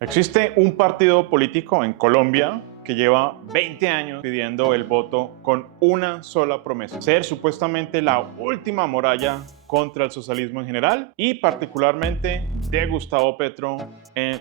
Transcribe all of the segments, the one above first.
Existe un partido político en Colombia que lleva 20 años pidiendo el voto con una sola promesa: ser supuestamente la última muralla contra el socialismo en general y particularmente de Gustavo Petro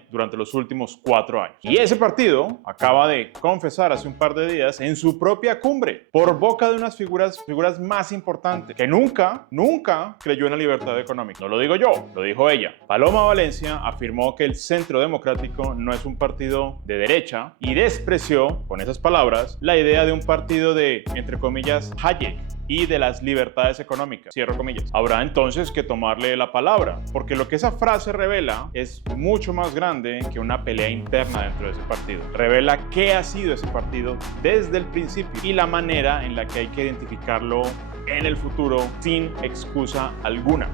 durante los últimos 4 años. Y ese partido acaba de confesar hace un par de días en su propia cumbre, por boca de unas figuras más importantes, que nunca creyó en la libertad económica. No lo digo yo, lo dijo ella. Paloma Valencia afirmó que el Centro Democrático no es un partido de derecha y despreció, con esas palabras, la idea de un partido de, entre comillas, Hayek y de las libertades económicas, cierro comillas. Habrá entonces que tomarle la palabra, porque lo que esa frase revela es mucho más grande que una pelea interna dentro de ese partido. Revela qué ha sido ese partido desde el principio y la manera en la que hay que identificarlo en el futuro sin excusa alguna.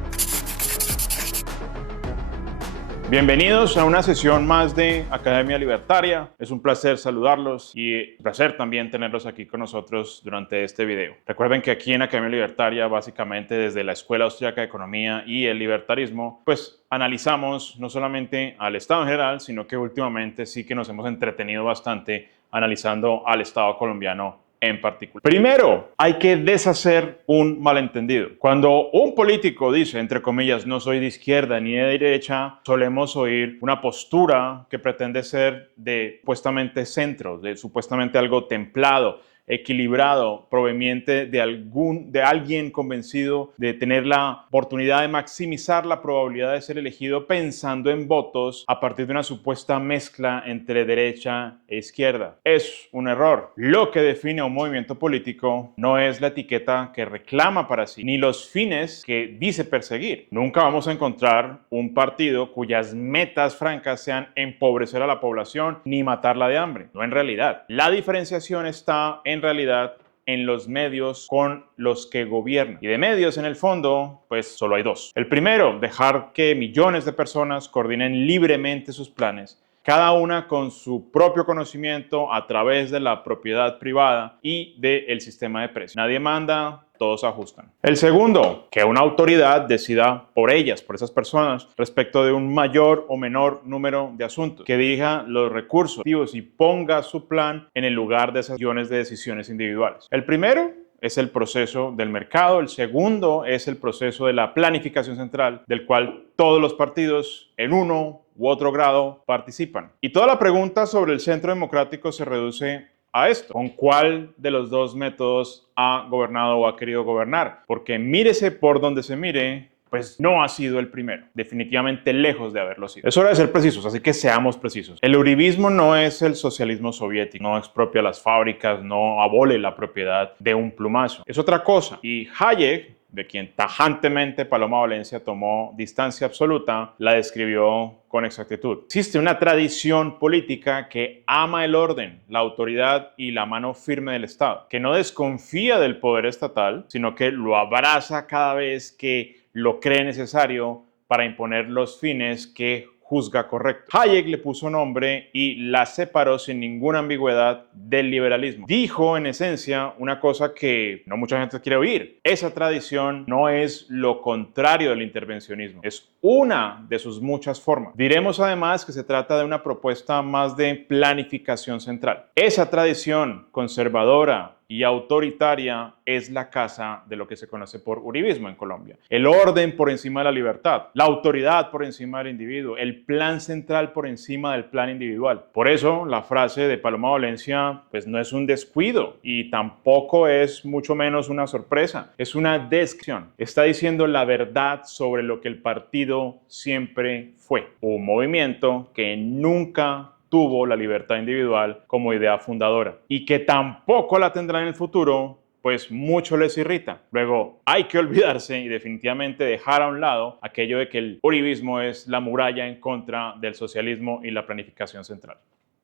Bienvenidos a una sesión más de Academia Libertaria. Es un placer saludarlos y un placer también tenerlos aquí con nosotros durante este video. Recuerden que aquí en Academia Libertaria, básicamente desde la Escuela Austriaca de Economía y el libertarismo, pues analizamos no solamente al Estado en general, sino que últimamente sí que nos hemos entretenido bastante analizando al Estado colombiano en particular. Primero, hay que deshacer un malentendido. Cuando un político dice, entre comillas, no soy de izquierda ni de derecha, solemos oír una postura que pretende ser de supuestamente centro, de supuestamente algo templado, equilibrado, proveniente de alguien convencido de tener la oportunidad de maximizar la probabilidad de ser elegido pensando en votos a partir de una supuesta mezcla entre derecha e izquierda. Es un error. Lo que define a un movimiento político no es la etiqueta que reclama para sí, ni los fines que dice perseguir. Nunca vamos a encontrar un partido cuyas metas francas sean empobrecer a la población ni matarla de hambre. No en realidad. La diferenciación está en realidad en los medios con los que gobiernan. Y de medios, en el fondo, pues solo hay dos. El primero, dejar que millones de personas coordinen libremente sus planes, cada una con su propio conocimiento a través de la propiedad privada y del sistema de precios. Nadie manda, todos ajustan. El segundo, que una autoridad decida por ellas, por esas personas, respecto de un mayor o menor número de asuntos, que dirija los recursos y ponga su plan en el lugar de esas millones de decisiones individuales. El primero es el proceso del mercado, el segundo es el proceso de la planificación central, del cual todos los partidos en uno u otro grado participan. Y toda la pregunta sobre el centro democrático se reduce a esto: ¿con cuál de los dos métodos ha gobernado o ha querido gobernar? Porque mírese por donde se mire, pues no ha sido el primero, definitivamente lejos de haberlo sido. Es hora de ser precisos, así que seamos precisos. El uribismo no es el socialismo soviético, no expropia las fábricas, no abole la propiedad de un plumazo. Es otra cosa. Y Hayek, de quien tajantemente Paloma Valencia tomó distancia absoluta, la describió con exactitud. Existe una tradición política que ama el orden, la autoridad y la mano firme del Estado, que no desconfía del poder estatal, sino que lo abraza cada vez que lo cree necesario para imponer los fines que juzga correcto. Hayek le puso nombre y la separó sin ninguna ambigüedad del liberalismo. Dijo en esencia una cosa que no mucha gente quiere oír: esa tradición no es lo contrario del intervencionismo, es una de sus muchas formas. Diremos además que se trata de una propuesta más de planificación central. Esa tradición conservadora y autoritaria es la casa de lo que se conoce por uribismo en Colombia. El orden por encima de la libertad, la autoridad por encima del individuo, el plan central por encima del plan individual. Por eso la frase de Paloma Valencia pues no es un descuido y tampoco es mucho menos una sorpresa, es una descripción. Está diciendo la verdad sobre lo que el partido siempre fue: un movimiento que nunca tuvo la libertad individual como idea fundadora y que tampoco la tendrá en el futuro, pues mucho les irrita. Luego hay que olvidarse y definitivamente dejar a un lado aquello de que el uribismo es la muralla en contra del socialismo y la planificación central.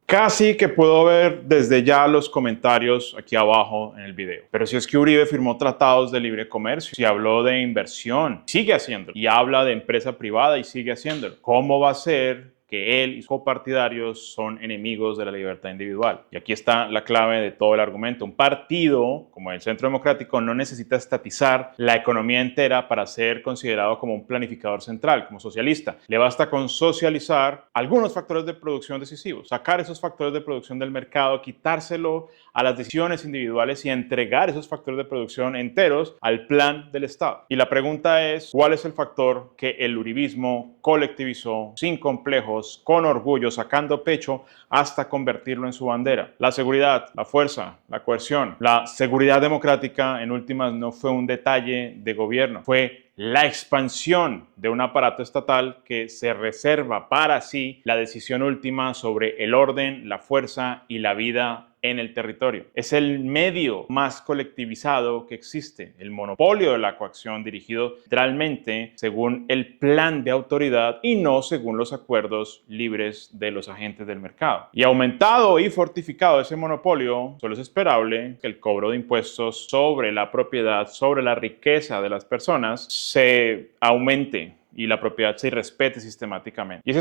Casi que puedo ver desde ya los comentarios aquí abajo en el video. Pero si es que Uribe firmó tratados de libre comercio, si habló de inversión, sigue haciéndolo, y habla de empresa privada y sigue haciéndolo, ¿cómo va a ser que él y sus copartidarios son enemigos de la libertad individual. Y aquí está la clave de todo el argumento. Un partido como el Centro Democrático no necesita estatizar la economía entera para ser considerado como un planificador central, como socialista. Le basta con socializar algunos factores de producción decisivos, sacar esos factores de producción del mercado, quitárselo a las decisiones individuales y entregar esos factores de producción enteros al plan del Estado. Y la pregunta es, ¿cuál es el factor que el uribismo colectivizó sin complejos, con orgullo, sacando pecho hasta convertirlo en su bandera? La seguridad, la fuerza, la coerción. La seguridad democrática, en últimas, no fue un detalle de gobierno, fue la expansión de un aparato estatal que se reserva para sí la decisión última sobre el orden, la fuerza y la vida en el territorio. Es el medio más colectivizado que existe, el monopolio de la coacción dirigido literalmente según el plan de autoridad y no según los acuerdos libres de los agentes del mercado. Y aumentado y fortificado ese monopolio, solo es esperable que el cobro de impuestos sobre la propiedad, sobre la riqueza de las personas, se aumente y la propiedad se respete sistemáticamente. Y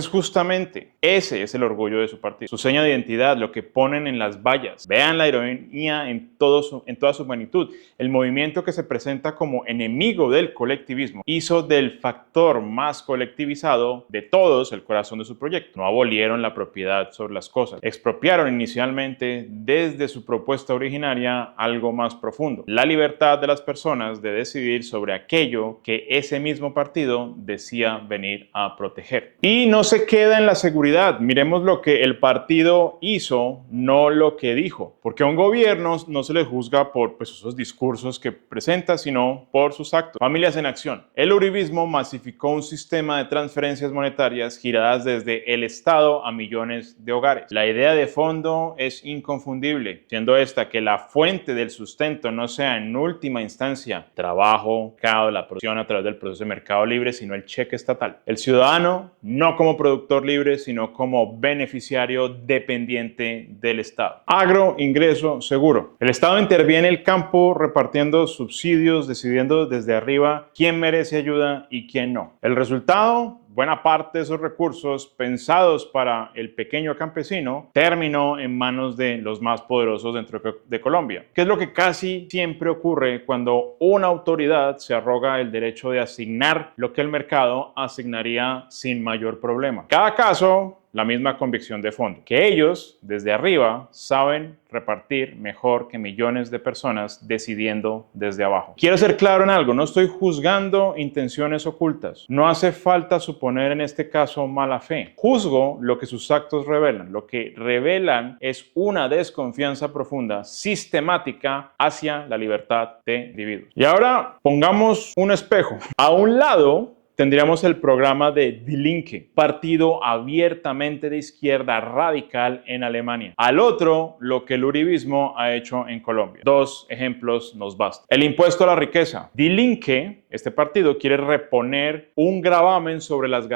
ese es el orgullo de su partido. Su seña de identidad, lo que ponen en las vallas. Vean la ironía en toda su magnitud. El movimiento que se presenta como enemigo del colectivismo hizo del factor más colectivizado de todos el corazón de su proyecto. No abolieron la propiedad sobre las cosas. Expropiaron inicialmente desde su propuesta originaria algo más profundo. La libertad de las personas de decidir sobre aquello que ese mismo partido decía venir a proteger. Y no se queda en la seguridad. Miremos lo que el partido hizo, no lo que dijo. Porque a un gobierno no se le juzga por esos discursos que presenta, sino por sus actos. Familias en acción. El uribismo masificó un sistema de transferencias monetarias giradas desde el Estado a millones de hogares. La idea de fondo es inconfundible, siendo esta que la fuente del sustento no sea en última instancia trabajo, mercado, la producción a través del proceso de mercado libre, sino el cheque estatal. El ciudadano no como productor libre, sino como beneficiario dependiente del Estado. Agro, ingreso, seguro. El Estado interviene en el campo repartiendo subsidios, decidiendo desde arriba quién merece ayuda y quién no. El resultado, buena parte de esos recursos pensados para el pequeño campesino terminó en manos de los más poderosos dentro de Colombia, que es lo que casi siempre ocurre cuando una autoridad se arroga el derecho de asignar lo que el mercado asignaría sin mayor problema. Cada caso, la misma convicción de fondo, que ellos desde arriba saben repartir mejor que millones de personas decidiendo desde abajo. Quiero ser claro en algo, no estoy juzgando intenciones ocultas, no hace falta suponer en este caso mala fe. Juzgo lo que sus actos revelan. Lo que revelan es una desconfianza profunda, sistemática hacia la libertad de individuos. Y ahora pongamos un espejo. A un lado tendríamos el programa de Die Linke, partido abiertamente de izquierda radical en Alemania. Al otro, lo que el uribismo ha hecho en Colombia. Dos ejemplos nos bastan. El impuesto a la riqueza. Die Linke, este partido, quiere reponer un gravamen sobre las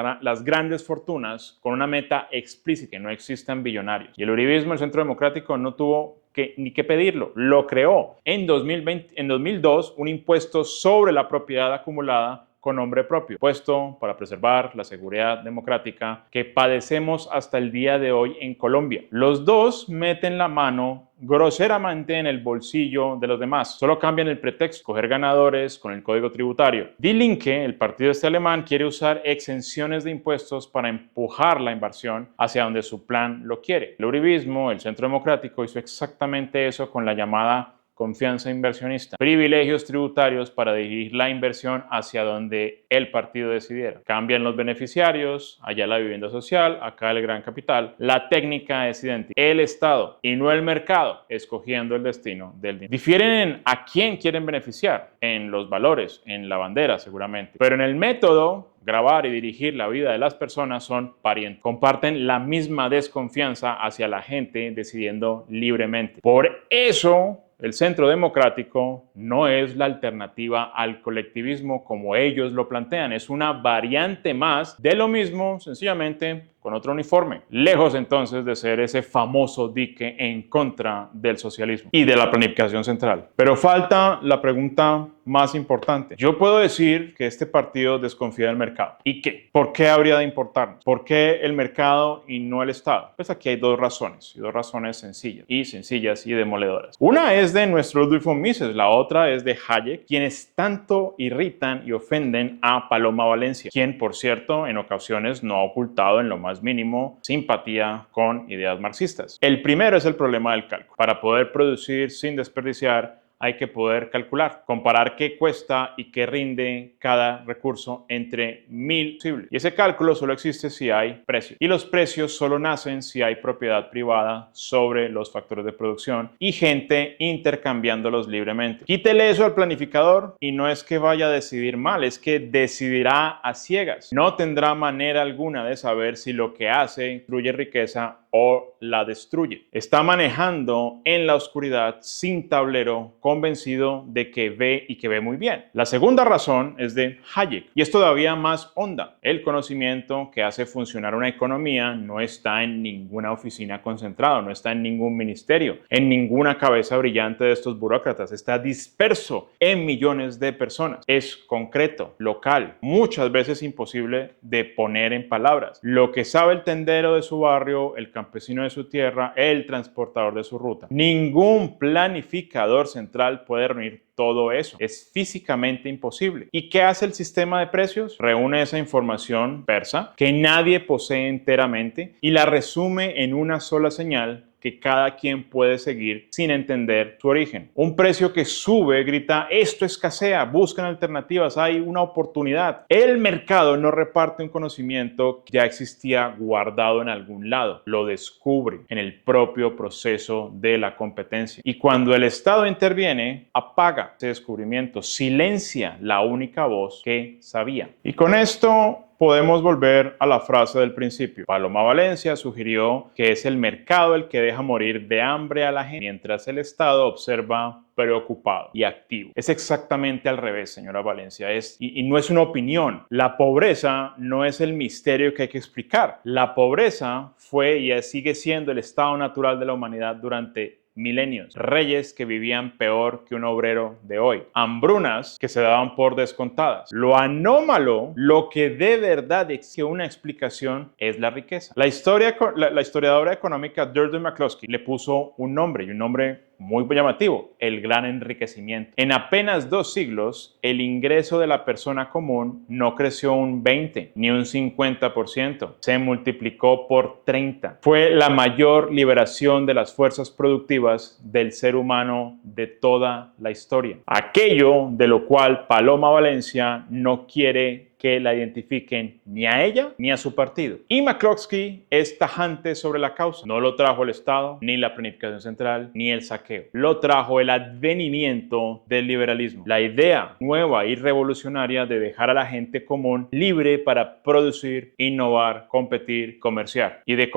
grandes fortunas con una meta explícita, que no existan billonarios. Y el uribismo, el Centro Democrático, no tuvo ni que pedirlo, lo creó. En 2002, un impuesto sobre la propiedad acumulada con nombre propio, puesto para preservar la seguridad democrática que padecemos hasta el día de hoy en Colombia. Los dos meten la mano groseramente en el bolsillo de los demás. Solo cambian el pretexto, coger ganadores con el código tributario. Die Linke, el partido alemán, quiere usar exenciones de impuestos para empujar la inversión hacia donde su plan lo quiere. El uribismo, el Centro Democrático, hizo exactamente eso con la llamada confianza inversionista, privilegios tributarios para dirigir la inversión hacia donde el partido decidiera. Cambian los beneficiarios, allá la vivienda social, acá el gran capital. La técnica es idéntica. El Estado y no el mercado escogiendo el destino del dinero. Difieren en a quién quieren beneficiar, en los valores, en la bandera seguramente, pero en el método, grabar y dirigir la vida de las personas son parientes. Comparten la misma desconfianza hacia la gente decidiendo libremente. Por eso, el Centro Democrático no es la alternativa al colectivismo como ellos lo plantean. Es una variante más de lo mismo, sencillamente con otro uniforme. Lejos entonces de ser ese famoso dique en contra del socialismo y de la planificación central. Pero falta la pregunta más importante. Yo puedo decir que este partido desconfía del mercado. ¿Y qué? ¿Por qué habría de importarnos? ¿Por qué el mercado y no el Estado? Pues aquí hay dos razones, y dos razones sencillas y demoledoras. Una es de nuestro Ludwig von Mises, la otra es de Hayek, quienes tanto irritan y ofenden a Paloma Valencia, quien, por cierto, en ocasiones no ha ocultado en lo más mínimo simpatía con ideas marxistas. El primero es el problema del cálculo. Para poder producir sin desperdiciar, hay que poder calcular, comparar qué cuesta y qué rinde cada recurso entre 1000 posibles. Y ese cálculo solo existe si hay precios. Y los precios solo nacen si hay propiedad privada sobre los factores de producción y gente intercambiándolos libremente. Quítele eso al planificador y no es que vaya a decidir mal, es que decidirá a ciegas. No tendrá manera alguna de saber si lo que hace construye riqueza o la destruye. Está manejando en la oscuridad sin tablero, convencido de que ve y que ve muy bien. La segunda razón es de Hayek y es todavía más honda. El conocimiento que hace funcionar una economía no está en ninguna oficina concentrada, no está en ningún ministerio, en ninguna cabeza brillante de estos burócratas. Está disperso en millones de personas. Es concreto, local, muchas veces imposible de poner en palabras. Lo que sabe el tendero de su barrio, el campesino de su tierra, el transportador de su ruta. Ningún planificador central puede reunir todo eso. Es físicamente imposible. ¿Y qué hace el sistema de precios? Reúne esa información dispersa que nadie posee enteramente y la resume en una sola señal que cada quien puede seguir sin entender su origen. Un precio que sube grita, esto escasea, buscan alternativas, hay una oportunidad. El mercado no reparte un conocimiento que ya existía guardado en algún lado, lo descubre en el propio proceso de la competencia. Y cuando el Estado interviene, apaga ese descubrimiento, silencia la única voz que sabía. Y con esto podemos volver a la frase del principio. Paloma Valencia sugirió que es el mercado el que deja morir de hambre a la gente, mientras el Estado observa preocupado y activo. Es exactamente al revés, señora Valencia, y no es una opinión. La pobreza no es el misterio que hay que explicar. La pobreza fue y sigue siendo el estado natural de la humanidad durante milenios, reyes que vivían peor que un obrero de hoy, hambrunas que se daban por descontadas. Lo anómalo, lo que de verdad exige una explicación, es la riqueza. La historiadora económica Deirdre McCloskey le puso un nombre, y un nombre muy llamativo: el gran enriquecimiento. En apenas 2 siglos, el ingreso de la persona común no creció un 20 ni un 50%, se multiplicó por 30. Fue la mayor liberación de las fuerzas productivas del ser humano de toda la historia. Aquello de lo cual Paloma Valencia no quiere que la identifiquen ni a ella ni a su partido. Y McCloskey es tajante sobre la causa. No lo trajo el Estado, ni la planificación central, ni el saqueo. Lo trajo el advenimiento del liberalismo. La idea nueva y revolucionaria de dejar a la gente común libre para producir, innovar, competir, comerciar. Y de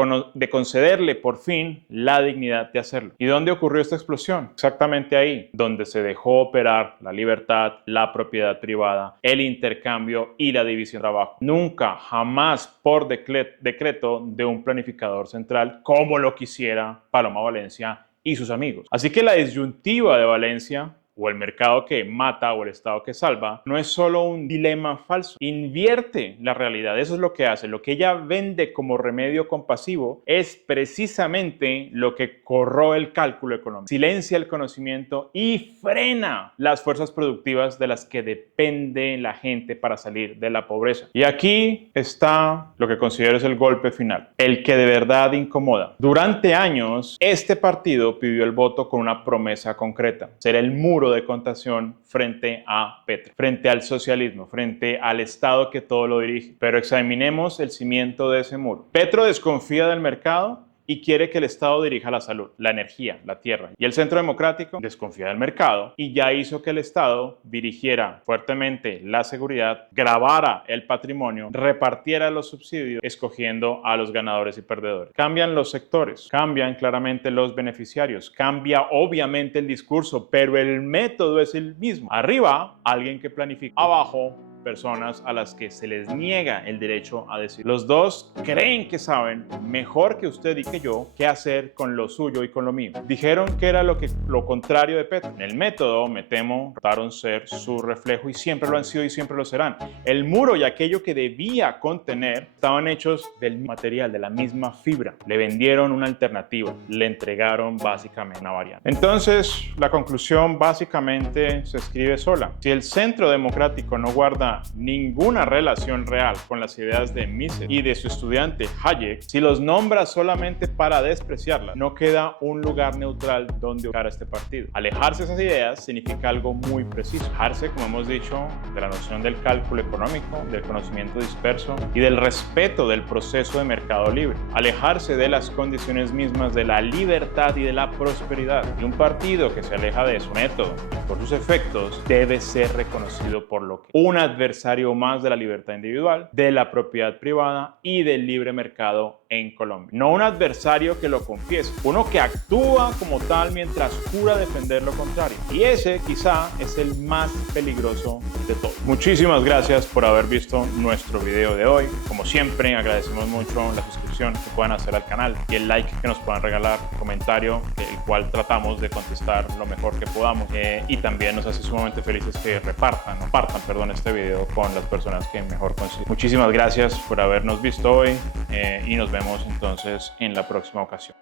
concederle por fin la dignidad de hacerlo. ¿Y dónde ocurrió esta explosión? Exactamente ahí, donde se dejó operar la libertad, la propiedad privada, el intercambio y la división de trabajo. Nunca, jamás por decreto de un planificador central, como lo quisiera Paloma Valencia y sus amigos. Así que la disyuntiva de Valencia, o el mercado que mata o el Estado que salva, no es solo un dilema falso. Invierte la realidad. Eso es lo que hace. Lo que ella vende como remedio compasivo es precisamente lo que corroe el cálculo económico. Silencia el conocimiento y frena las fuerzas productivas de las que depende la gente para salir de la pobreza. Y aquí está lo que considero es el golpe final, el que de verdad incomoda. Durante años, este partido pidió el voto con una promesa concreta: ser el muro de contención frente a Petro, frente al socialismo, frente al Estado que todo lo dirige. Pero examinemos el cimiento de ese muro. Petro desconfía del mercado y quiere que el Estado dirija la salud, la energía, la tierra. Y el Centro Democrático desconfía del mercado y ya hizo que el Estado dirigiera fuertemente la seguridad, gravara el patrimonio, repartiera los subsidios, escogiendo a los ganadores y perdedores. Cambian los sectores, cambian claramente los beneficiarios, cambia obviamente el discurso, pero el método es el mismo. Arriba, alguien que planifica. Abajo, personas a las que se les niega el derecho a decidir. Los dos creen que saben mejor que usted y que yo qué hacer con lo suyo y con lo mío. Dijeron que era lo contrario de Petro. En el método, me temo, trataron ser su reflejo y siempre lo han sido y siempre lo serán. El muro y aquello que debía contener estaban hechos del material, de la misma fibra. Le vendieron una alternativa, le entregaron básicamente una variante. Entonces, la conclusión básicamente se escribe sola. Si el Centro Democrático no guarda ninguna relación real con las ideas de Mises y de su estudiante Hayek, si los nombra solamente para despreciarlas, no queda un lugar neutral donde ubicar a este partido. Alejarse de esas ideas significa algo muy preciso. Alejarse, como hemos dicho, de la noción del cálculo económico, del conocimiento disperso y del respeto del proceso de mercado libre. Alejarse de las condiciones mismas de la libertad y de la prosperidad. Y un partido que se aleja de su método y por sus efectos debe ser reconocido por lo que un adversario más de la libertad individual, de la propiedad privada y del libre mercado en Colombia. No un adversario que lo confiese, uno que actúa como tal mientras jura defender lo contrario. Y ese quizá es el más peligroso de todos. Muchísimas gracias por haber visto nuestro video de hoy. Como siempre, agradecemos mucho la suscripción que puedan hacer al canal y el like que nos puedan regalar, comentario, el cual tratamos de contestar lo mejor que podamos. Y también nos hace sumamente felices que compartan este video con las personas que mejor consideren. Muchísimas gracias por habernos visto hoy y nos vemos entonces en la próxima ocasión.